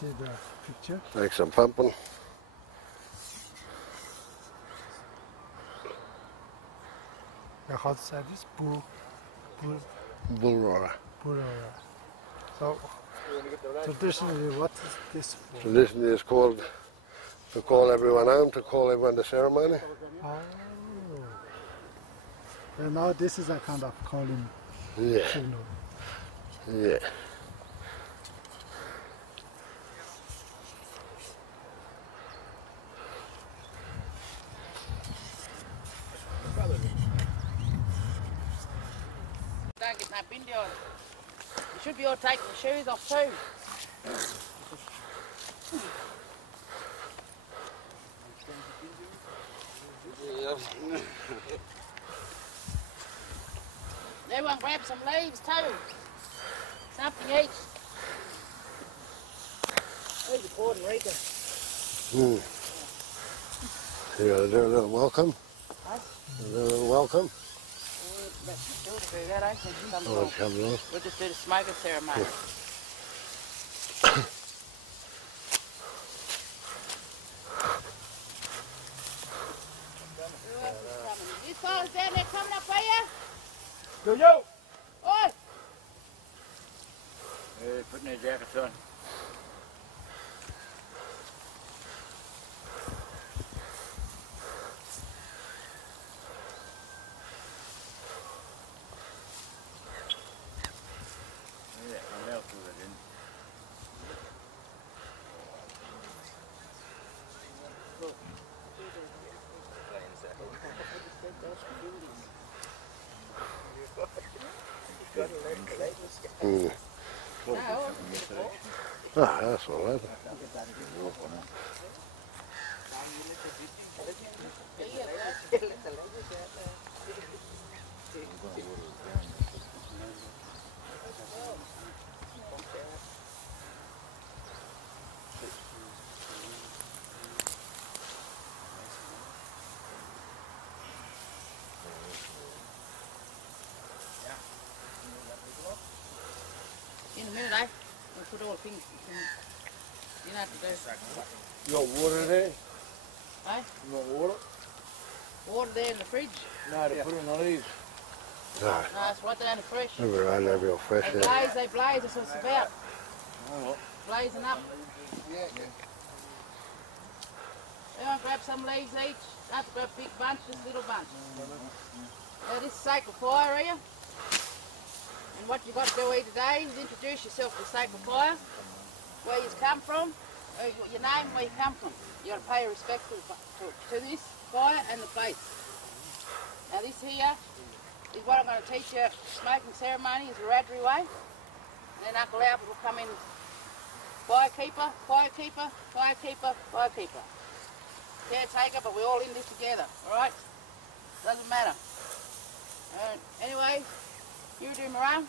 see the picture. Make some pumping. How to say this? Bullroarer. Bullroarer. So, traditionally, what is this for? Traditionally it's called to call everyone home, to call everyone to ceremony. Oh. And now this is a kind of calling signal. Yeah. Don't get that bindi on. You should be all taking the shoes off too. Everyone grab some leaves too. Something each. Where's the cord and Rika? You gotta do a little welcome. Huh? A little welcome. Do that, I think. Oh, it's coming on. We'll just do the smoking ceremony. These fellas down there coming up for you? Yo! Oi! Putting their jackets on. Ah, that's all right. In a minute, we'll put all the things you have to do. You got water there? Eh? You got water? Water there in the fridge. No, to put in the leaves. No, No, it's right down the fresh. they'll be right there real fresh. They blaze, that's what it's about. Oh, Blazing up. Everyone grab some leaves each. Don't have to grab a big bunch, just a little bunch. Now this is sacred fire here. And what you've got to do here today is introduce yourself to sacred fire, where you come from, your name, where you come from. You've got to pay respect to this fire and the place. Now this here is what I'm going to teach you. Smoking ceremony is a Wiradjuri way. And then Uncle Albert will come in. Firekeeper, firekeeper, firekeeper, firekeeper. Caretaker, but we're all in this together, alright? Doesn't matter. Anyway, you do Moran,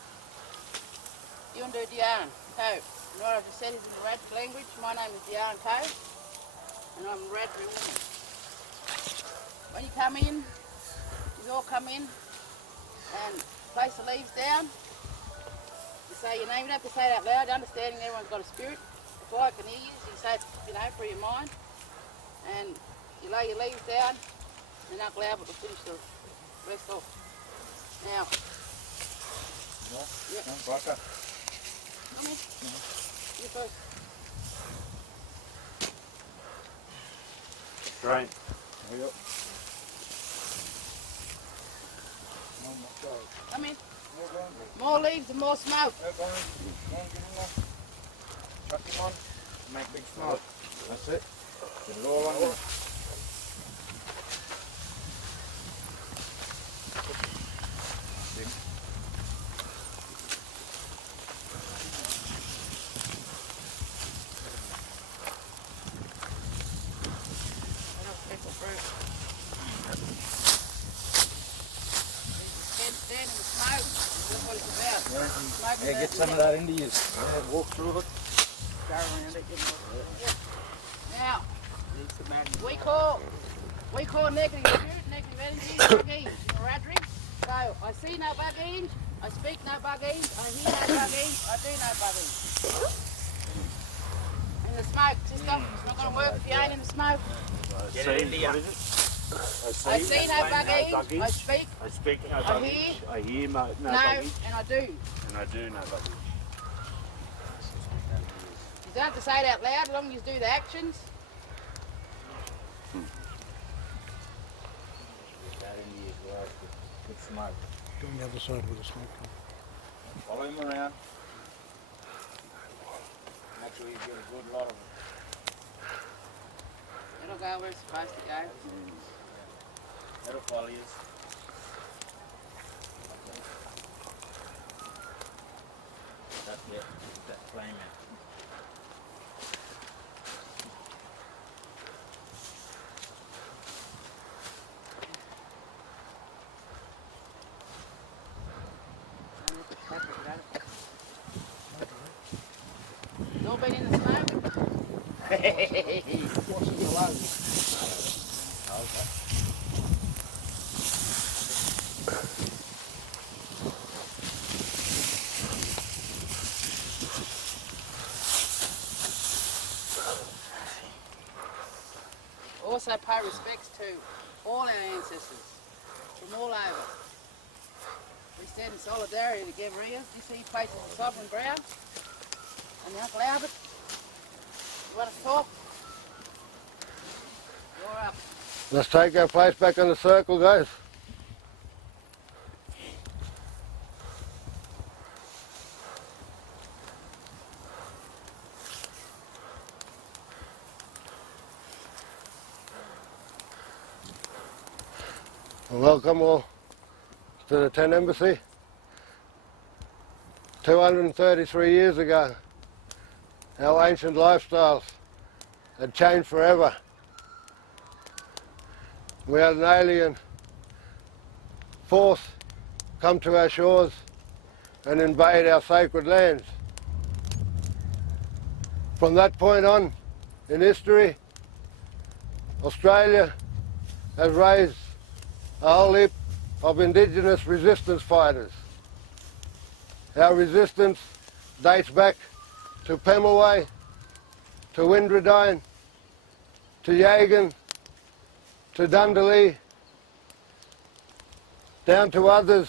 you do Diane Coe. And what I've just said is in the Wiradjuri language. My name is Diane Coe, and I'm a Wiradjuri woman. When you come in, you all come in and place the leaves down. You say your name, you don't have to say it out loud, understanding everyone's got a spirit. If I can hear you, so you say it, through your mind. And you lay your leaves down, and Uncle Albert will finish the rest off. Now, yep. Come in. You first. Right. Come in. More leaves and more smoke. Chuck him on. Make big smoke. That's it. Put it all on there. Yeah, get some of that into you. Walk through it. Now, we call negative spirit, negative energy, buggies in Wiradjuri. So I see no buggies, I speak no buggies, I hear no buggies, I do no buggies. the smoke, sister. It's not going to work if you ain't in the smoke. Get it into you. I see no buggy. I speak. I speak no I baggage. hear. I hear no No, baggage. and I do. And I do no baggage. You don't have to say it out loud as long as you do the actions. That in the as well. Good smoke. Go on the other side with the smoke. Follow him around. Make sure you get a good lot of it. It'll go where it's supposed to go. That'll follow you. That's it. That flame out. You all been in the smoke? What's in the load? Also pay respects to all our ancestors from all over. We stand in solidarity together here. You see places of sovereign ground and the Uncle Albert. You want to talk? You're up. Let's take our place back in the circle, guys. Welcome all to the Tent Embassy. 233 years ago, our ancient lifestyles had changed forever. We had an alien force come to our shores and invade our sacred lands. From that point on in history, Australia has raised a whole heap of Indigenous resistance fighters. Our resistance dates back to Pemulwuy, to Windradine, to Yagan, to Dundalli, down to others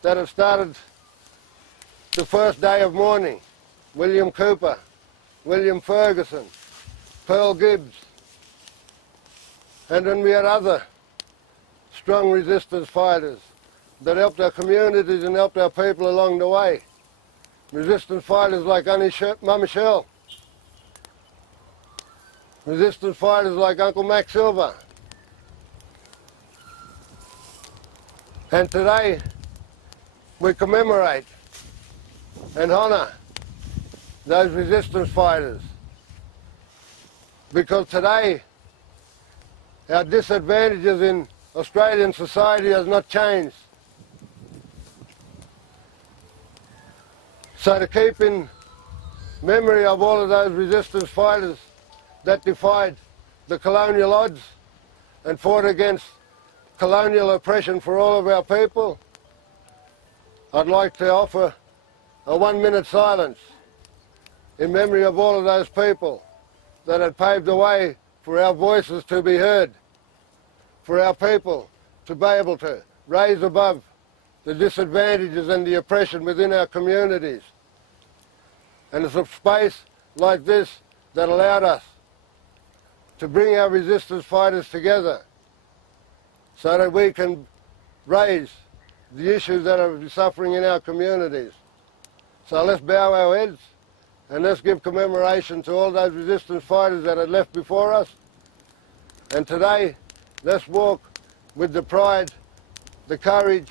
that have started the first day of mourning. William Cooper, William Ferguson, Pearl Gibbs, and then we had other strong resistance fighters that helped our communities and helped our people along the way. Resistance fighters like Mama Shell, resistance fighters like Uncle Mac Silver. And today we commemorate and honour those resistance fighters, because today our disadvantages in Australian society has not changed. So to keep in memory of all of those resistance fighters that defied the colonial odds and fought against colonial oppression for all of our people, I'd like to offer a 1-minute silence in memory of all of those people that had paved the way for our voices to be heard, for our people to be able to raise above the disadvantages and the oppression within our communities. And it's a space like this that allowed us to bring our resistance fighters together so that we can raise the issues that are suffering in our communities. So let's bow our heads and let's give commemoration to all those resistance fighters that had left before us. And today, let's walk with the pride, the courage,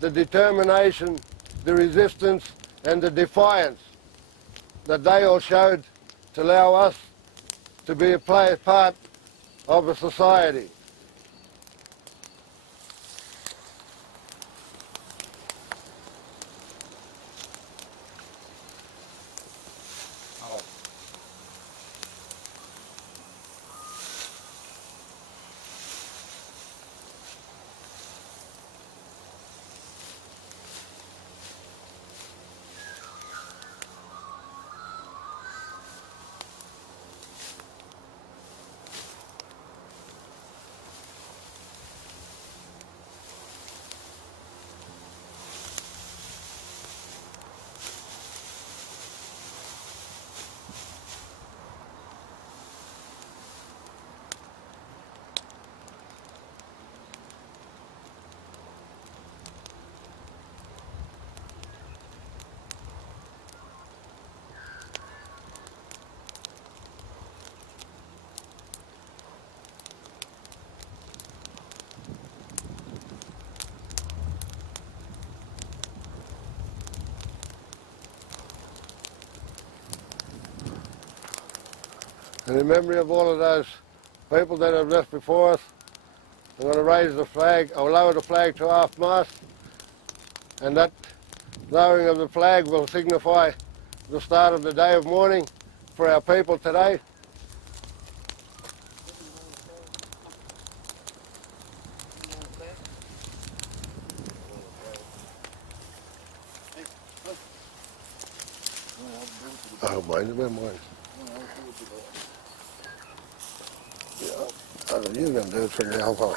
the determination, the resistance and the defiance that they all showed to allow us to be a part of a society. And in memory of all of those people that have left before us, I'm going to raise the flag, or lower the flag to half-mast, and that lowering of the flag will signify the start of the day of mourning for our people today. Oh, mine, where mine? Yeah, oh, you're going to do it for your alcohol.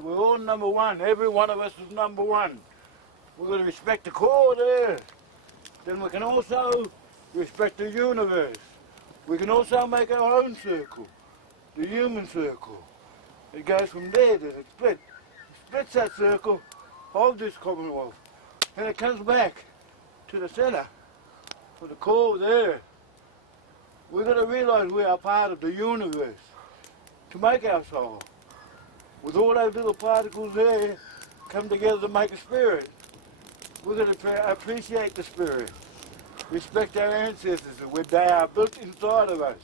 We're all number one. Every one of us is number one. We've got to respect the core there. Then we can also respect the universe. We can also make our own circle, the human circle. It goes from there to the split. It splits that circle of this Commonwealth. And it comes back to the centre, for the core there. We've got to realise we are part of the universe to make our soul. With all those little particles there, come together to make a spirit. We're going to appreciate the spirit, respect our ancestors, and they are built inside of us.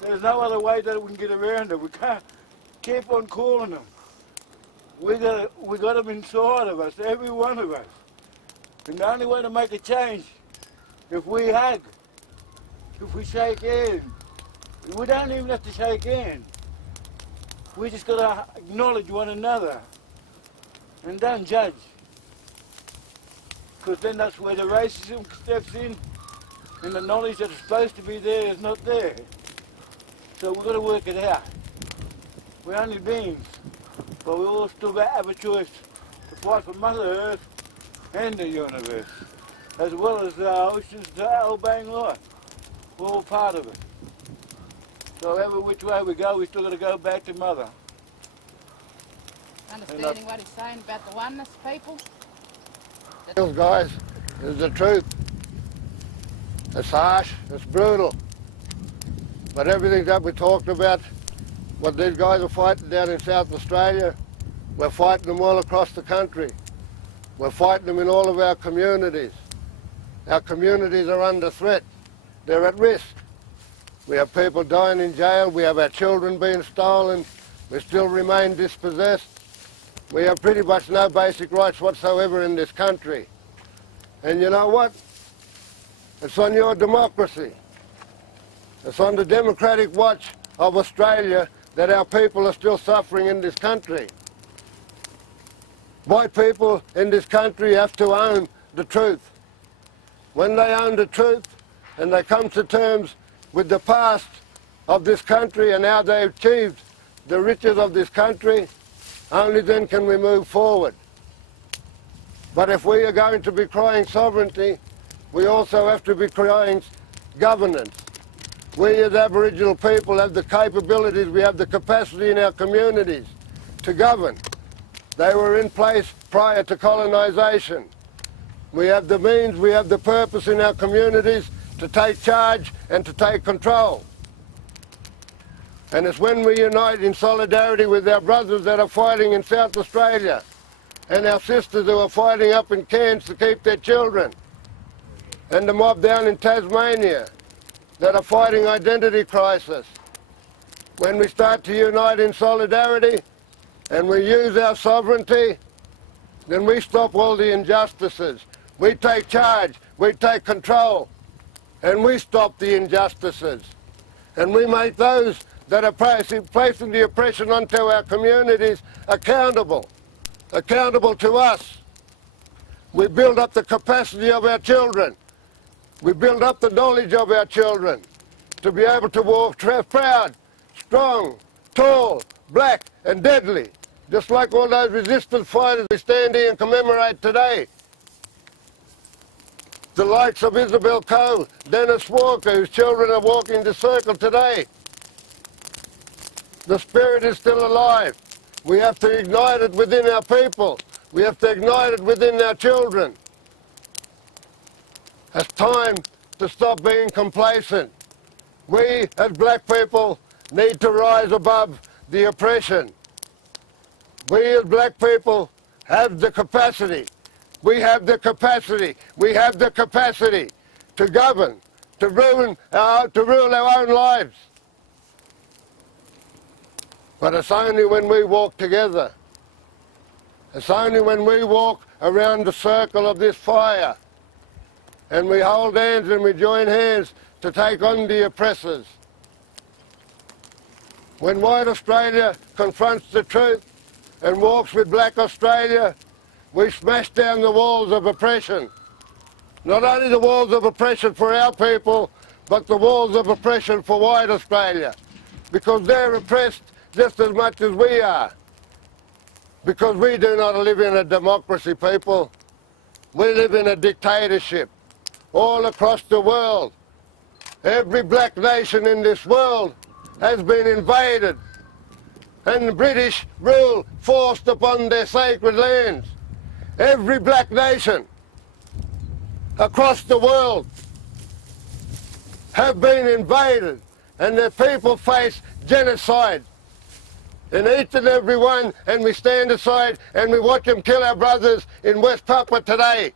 There's no other way that we can get around it. We can't keep on calling them. We got them inside of us, every one of us. And the only way to make a change, if we hug, if we shake hands, we don't even have to shake hands. We just got to acknowledge one another and don't judge. Because then that's where the racism steps in and the knowledge that is supposed to be there is not there. So we've got to work it out. We're only beings, but we all still have a choice to fight for Mother Earth and the universe, as well as the oceans, the obeying life. We're all part of it. So every which way we go, we still got to go back to Mother. Understanding what he's saying about the oneness, people? Guys, is the truth. It's harsh, it's brutal. But everything that we talked about, what these guys are fighting down in South Australia, we're fighting them all across the country. We're fighting them in all of our communities. Our communities are under threat. They're at risk. We have people dying in jail, we have our children being stolen, we still remain dispossessed. We have pretty much no basic rights whatsoever in this country. And you know what? It's on your democracy. It's on the democratic watch of Australia that our people are still suffering in this country. White people in this country have to own the truth. When they own the truth and they come to terms with the past of this country and how they've achieved the riches of this country, only then can we move forward. But if we are going to be crying sovereignty, we also have to be crying governance. We as Aboriginal people have the capabilities, we have the capacity in our communities to govern. They were in place prior to colonisation. We have the means, we have the purpose in our communities to take charge and to take control. And it's when we unite in solidarity with our brothers that are fighting in South Australia, and our sisters who are fighting up in Cairns to keep their children, and the mob down in Tasmania that are fighting identity crisis. When we start to unite in solidarity and we use our sovereignty, then we stop all the injustices. We take charge, we take control, and we stop the injustices. And we make those that are placing the oppression onto our communities accountable to us. We build up the capacity of our children. We build up the knowledge of our children to be able to walk proud, strong, tall, black and deadly, just like all those resistance fighters we stand here and commemorate today. The likes of Isabel Coe, Dennis Walker, whose children are walking the circle today. The spirit is still alive. We have to ignite it within our people. We have to ignite it within our children. It's time to stop being complacent. We, as black people, need to rise above the oppression. We, as black people, have the capacity. We have the capacity. We have the capacity to govern, to rule our own lives. But it's only when we walk together. It's only when we walk around the circle of this fire and we hold hands and we join hands to take on the oppressors. When white Australia confronts the truth and walks with black Australia, we smash down the walls of oppression. Not only the walls of oppression for our people, but the walls of oppression for white Australia. Because they're oppressed just as much as we are. Because we do not live in a democracy, people. We live in a dictatorship all across the world. Every black nation in this world has been invaded and the British rule forced upon their sacred lands. Every black nation across the world have been invaded and their people face genocide. In each and every one, and we stand aside and we watch them kill our brothers in West Papua today.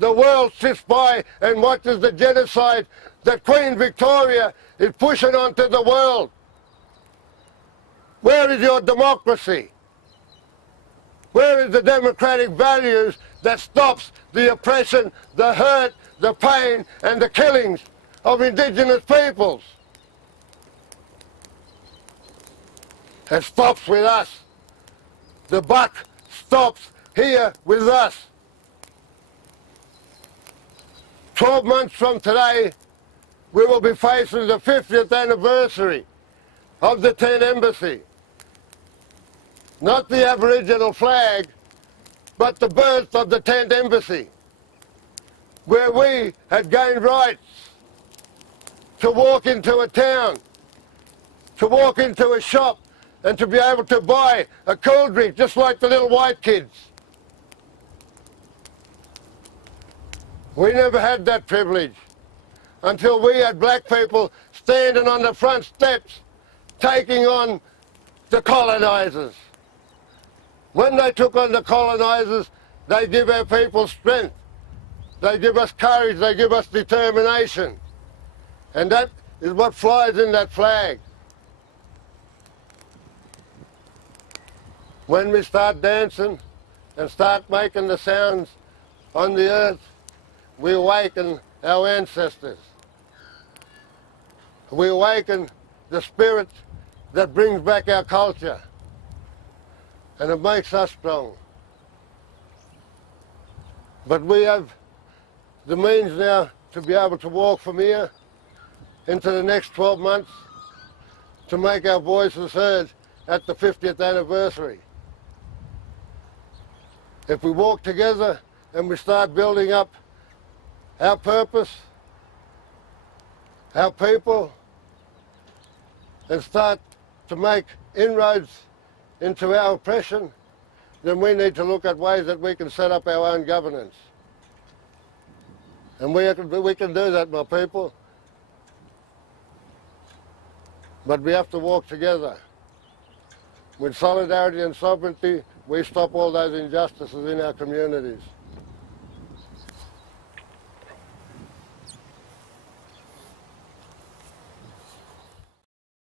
The world sits by and watches the genocide that Queen Victoria is pushing onto the world. Where is your democracy? Where is the democratic values that stops the oppression, the hurt, the pain and the killings of Indigenous peoples? It stops with us. The buck stops here with us. 12 months from today, we will be facing the 50th anniversary of the Tent Embassy. Not the Aboriginal flag, but the birth of the Tent Embassy, where we had gained rights to walk into a town, to walk into a shop, and to be able to buy a cool drink just like the little white kids. We never had that privilege until we had black people standing on the front steps taking on the colonisers. When they took on the colonisers, they give our people strength. They give us courage, they give us determination. And that is what flies in that flag. When we start dancing and start making the sounds on the earth, we awaken our ancestors. We awaken the spirit that brings back our culture, and it makes us strong. But we have the means now to be able to walk from here into the next 12 months to make our voices heard at the 50th anniversary. If we walk together and we start building up our purpose, our people, and start to make inroads into our oppression, then we need to look at ways that we can set up our own governance. And we can do that, my people. But we have to walk together with solidarity and sovereignty we stop all those injustices in our communities.